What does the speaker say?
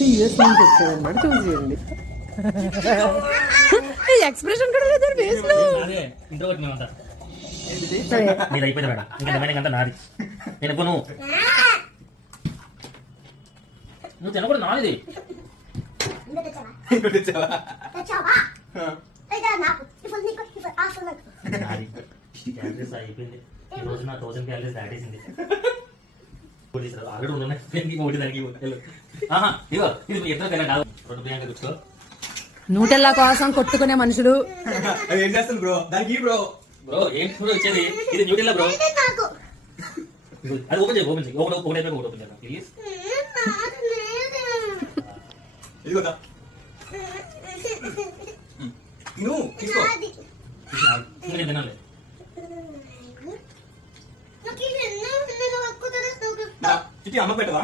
Direct US నుంచి వచ్చాడనమాట. చూసేయండి expression కూడా లేదు ఫేస్ లో. మీరు అయిపోయింది మేడం, ఇంకా అంతా నాది. నేను ఎప్పుడు నువ్వు తినకూడదు, నాది. అయిపోయింది ఈ రోజు నా 1000 క్యాలరీస్ దాటేసింది. ఆల్రెడీ ఉన్నాయి ఒకటి దానికి. ఇగో ఇది ఎట్లా కాదు, 2 ప్రియాంక కూర్చో. నూటెల్లా కోసం కొట్టుకునే మనుషులు. ఏం చేస్తుంది బ్రో దానికి? బ్రో బ్రో ఏంటి బ్రో వచ్చేది? ఇది న్యూటెల్లా బ్రో. అది ఓపెన్ చేయి, ఓపెన్ చేయి. ఒకటి ఓపెన్ చేద్దాం ప్లీజ్. ఇదిగోదా నువ్వు తీసుకో. నేను తినాలి. చిట్టి అమ్మ పెట్టదా?